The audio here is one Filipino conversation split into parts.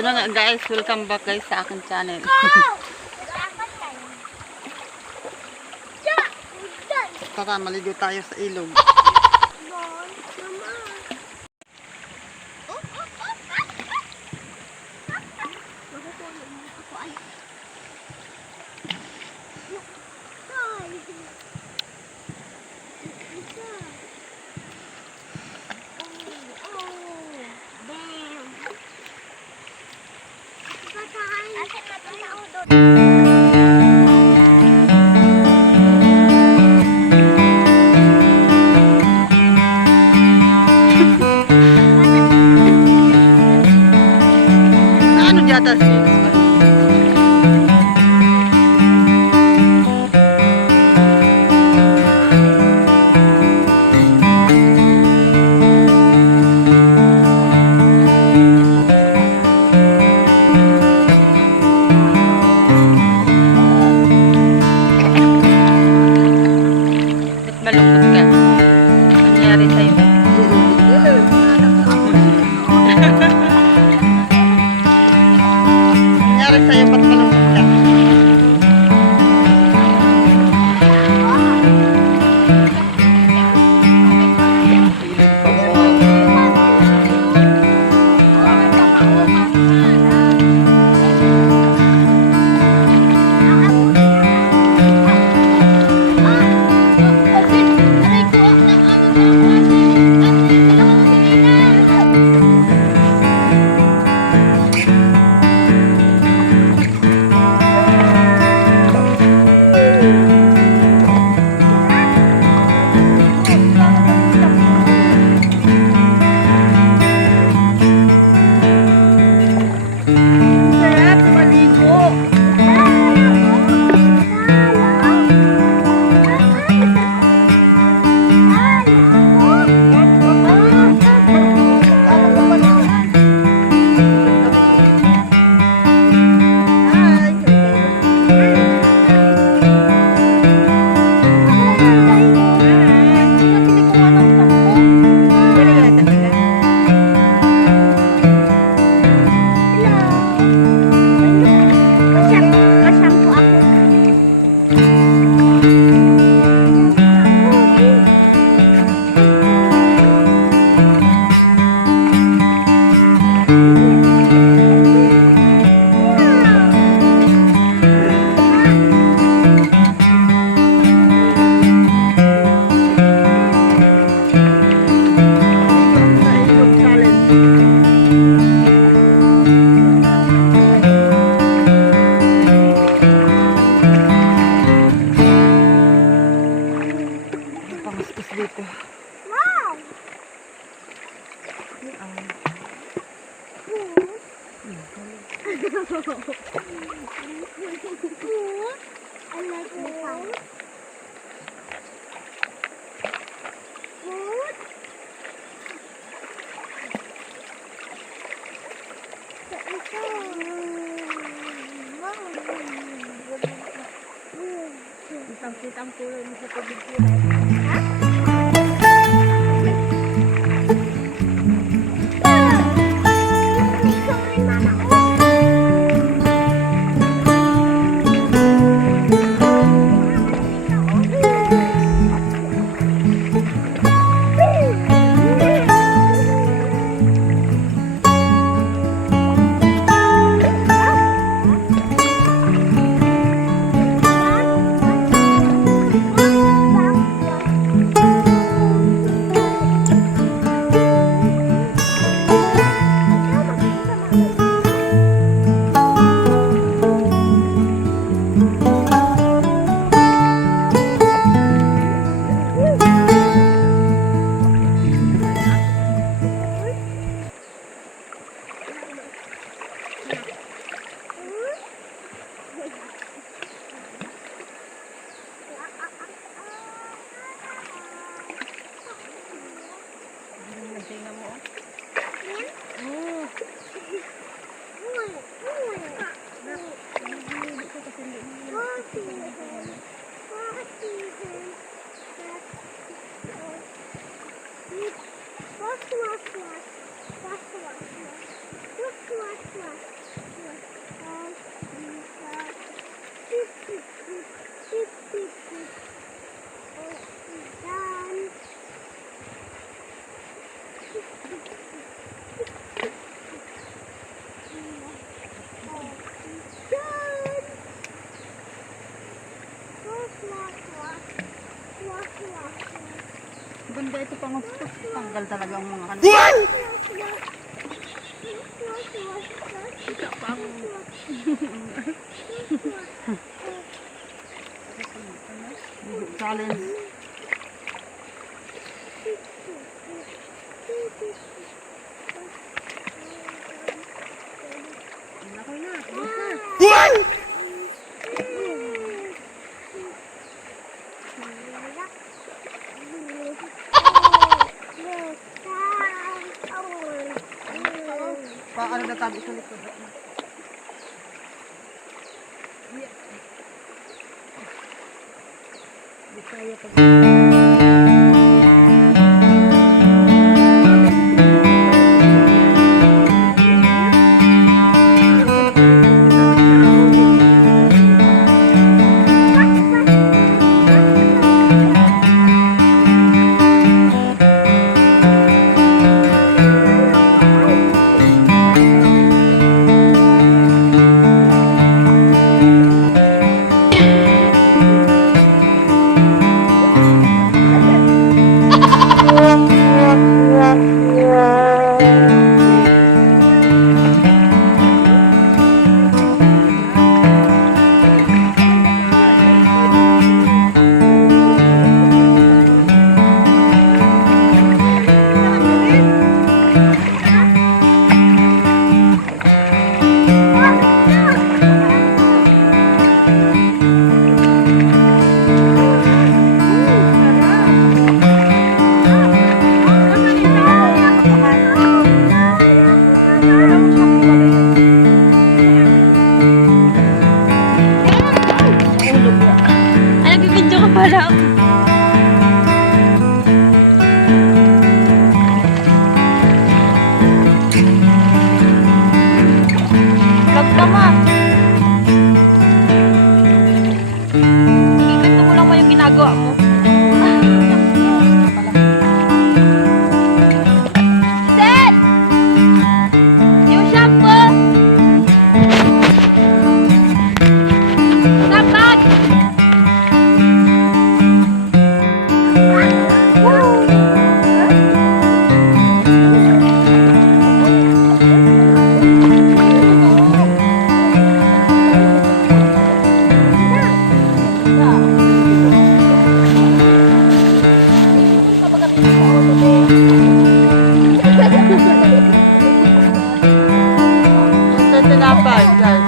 Ano nga guys, welcome back guys sa aking channel. Tara, maligo tayo sa ilog. Ano diyata siya? Malungkot ka. Nangyari sa'yo. Nangyari sa'yo, ba't malungkot ka? Dito. Wow! Kitang pulo mo sa tubig. Ganda ito pang tanggal talaga ang mga kanila. Challenge. Paano natabi sa likod? Di kaya pag... Ay, nagbibidyo ka pala. Vlog ka ma. Sige, kwento mo lang mo yung ginagawa mo. Giselle! Yung shampoo! Dapat! Ito tinapay, guys.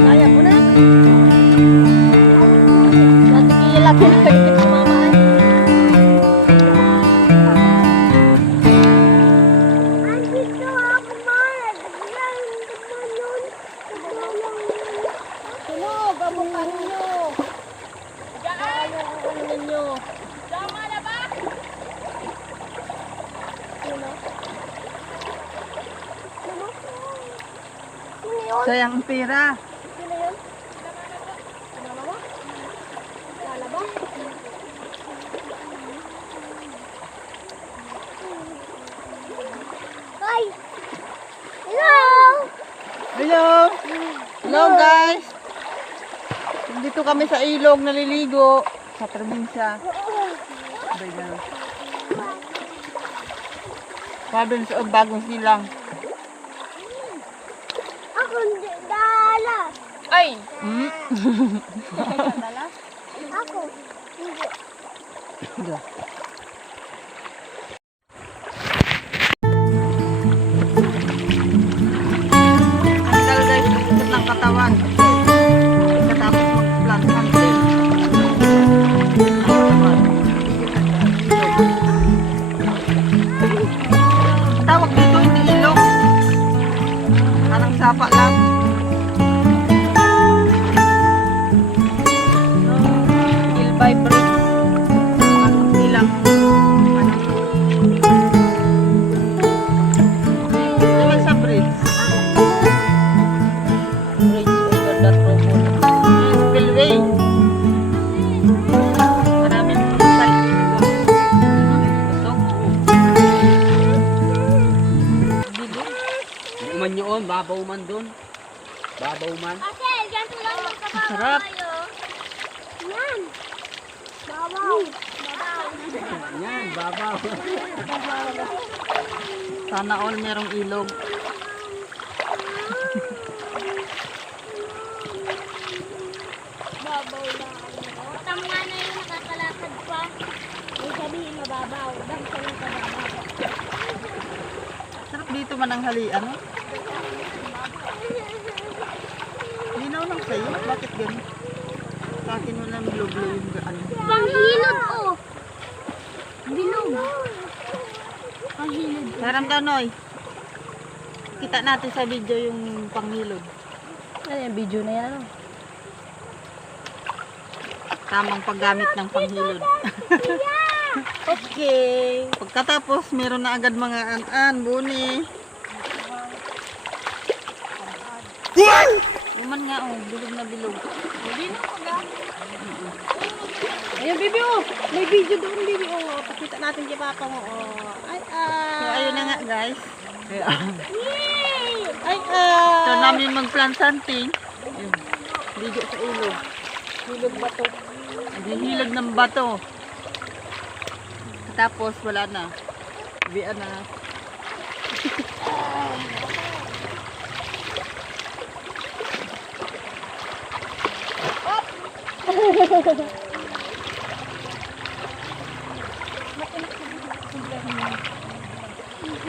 Kaya mo na. Dati kaya laki ng kalikit si mama ay. Sunog ang mukha ninyo. Diyan ang ninyo. Tama na ba? Sayang ang pera. Sino yun? Mama mo? Lala ba? Hi! Hello! Hello! Hello guys! Dito kami sa ilog naliligo sa probinsya. Province of Bagong Silang. Ako hindi dala. Ay! Hmm? Ako hindi. Ang dal guys, nagkikit ng katawan. Katapos mag-plant hunting. Tawag dito hindi ilog. Parang sapa lang. Doon, babaw man doon. Babaw man. Ate, ganito lang magkabawa Sarap. kayo. Yan. Babaw. Babaw. Yan, babaw. Sana all merong ilog. Babaw lang. Tama nga na yung nakakalakad pa. May sabihin mababaw. Dahil sa lang kababaw. Sarap dito mananghalian. No? Linaw lang sa'yo. Bakit ganun? Sa akin walang blue-blue yung ano. Panghilod oh. Bilog. Panghilod. Sarang Danoy. Kita natin sa video yung panghilod. Ano yung video na yan? Tamang paggamit ng panghilod. Okay. Pagkatapos, meron na agad mga an-an, buni. Uman nga oh, bilog na bilog. Ayun, Bibi, oh. May video doon, Bibi, oh. Pakita natin kay Papa mo, oh. Ay, So, ayun na nga guys. Yay! Ay, So, namin mag-plant something. Ayun. Ligo sa ilog. Bilog ba to? Naghihilog ng bato. Tapos, wala na. Bian na.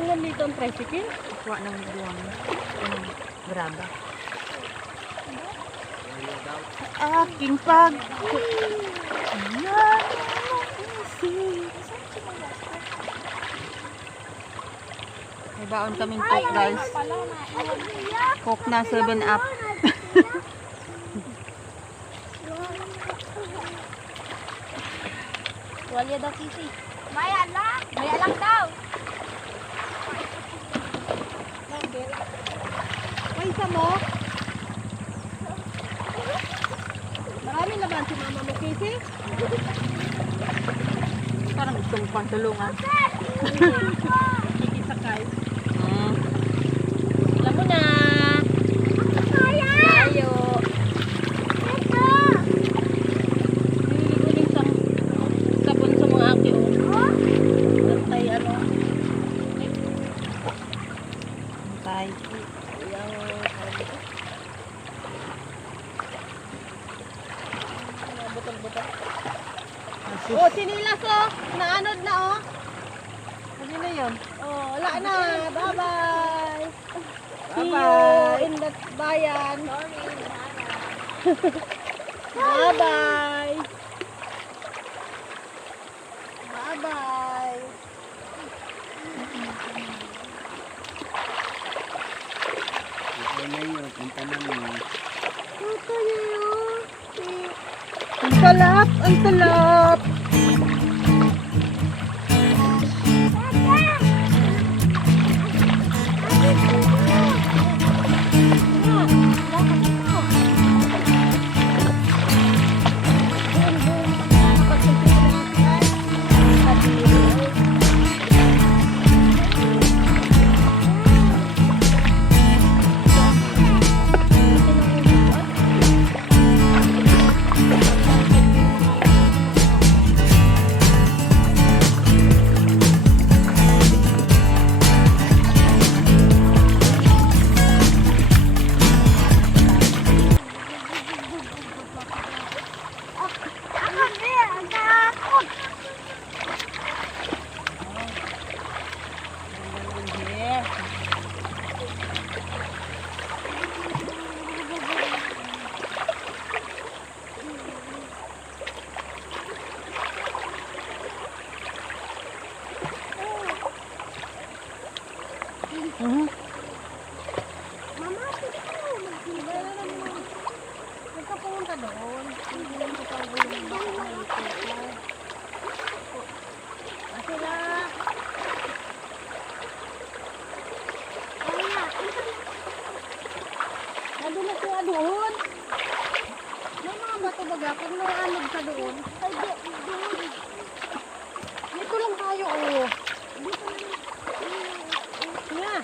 Iwan dito ang tricycle? Kuha ng buwang. Graba. Aking pag... May baon kaming coke guys. Coke na 7-up. Walya daw, Kisi. Maya lang. Maya lang daw. Ay, isa mo? Marami naman si Mama mo, Kisi. Parang gusto mo pang tulungan. Kikisakay. Alam mo na. Tayo. Niliguling sa sabon sa mga aki, oh. Gantay, ano. Tay. Butol-butol. Asus. Oh, sinilas, oh. Naanod na, oh. Ano na yun? Oh, wala na. Bye-bye. See you Bye-bye. in that bayan. Bye-bye. Bye-bye. Ito na yun, punta namin. Ang talap! Ang talap! Mama, huwag ka pumunta doon. Hindi lang sa tawag yung bakit na ito. Kasi na. Ano na? Nadulas ko doon. May mga bato-baga. Kung naanod ka doon. Ay, doon. Dito lang tayo, oh. Dito lang. Nga.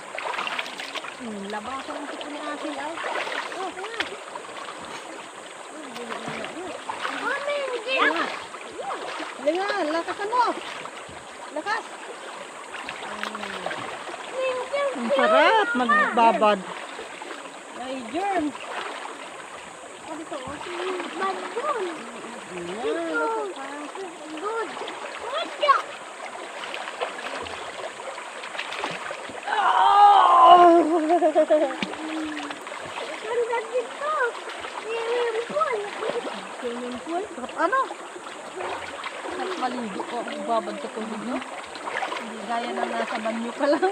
Labasan Ang sarap magbabad. Ay, germ. Ano to? Bad yun. Good. Good. Good job. Ganda dito. Swimming pool. Swimming pool? Sarap ano? Sarap maligo ko. Magbabad sa tubig, no? Hindi gaya na nasa banyo ka lang.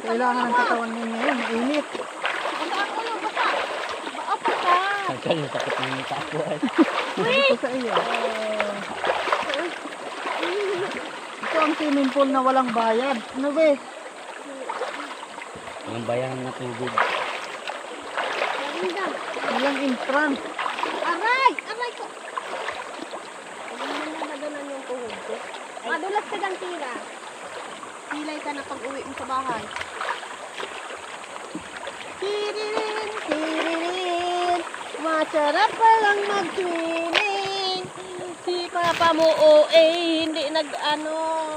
Kailangan ng katawan mo ngayon. Mainit. Ano ang ulo? Basta. Apa ka? Tangkal yung takot ng mukha ko ay. Sabi ko sa iyo. Ito ang swimming pool na walang bayad. Ano ba? Ang bayan na tubig. Ganda. Walang entrance. Aray! Aray ko! Hindi mo na madunan yung tuhod ko. Madulas ka ng tira. Pilay ka na pag uwi mo sa bahay. Tiririn, tiririn. Masarap palang mag-swimming. Si Papa mo, hindi nag-ano.